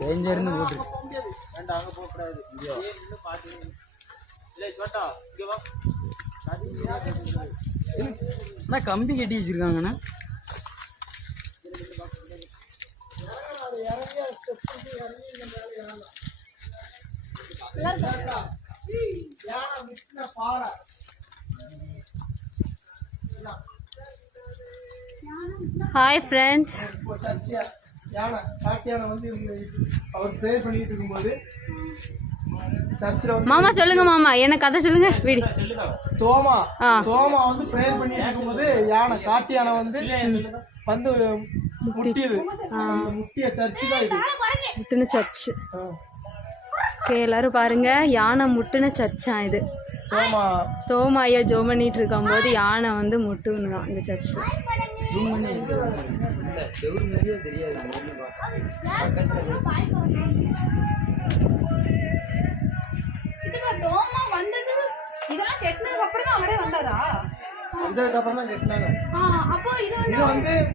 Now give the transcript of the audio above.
டேஞ்சர்னு போட்டு வேண்டாம் அங்கே போகக்கூடாது. இன்னும் பார்த்து இல்லை சோட்டா இங்கே வா. அண்ணா கம்பி கட்டி வச்சிருக்காங்கண்ணா. Hi friends. யானை காட்டு யானை வந்து அவர் ப்ரேயர் பண்ணிட்டு இருக்கும்போது சர்ச்சில் மாமா சொல்லுங்க மாமா, என்ன கதை சொல்லுங்க. வீடு தோமா வந்து ப்ரேயர் பண்ணிட்டு இருக்கும்போது யானை காட்டு யானை வந்து முட்டியது. முட்டிய சர்ச்சு தான் இது, முட்டுன சர்ச். ஓகே எல்லாரும் பாருங்க, யானை முட்டுன சர்ச்சா இது. தோமா ஐயா ஜோம் பண்ணிட்டு இருக்கும் போது யானை வந்து முட்டுனுதான் இந்த சர்ச்சில். வந்ததுக்கு அப்புறம் தான் கட்டினாங்க. அப்போ இது வந்து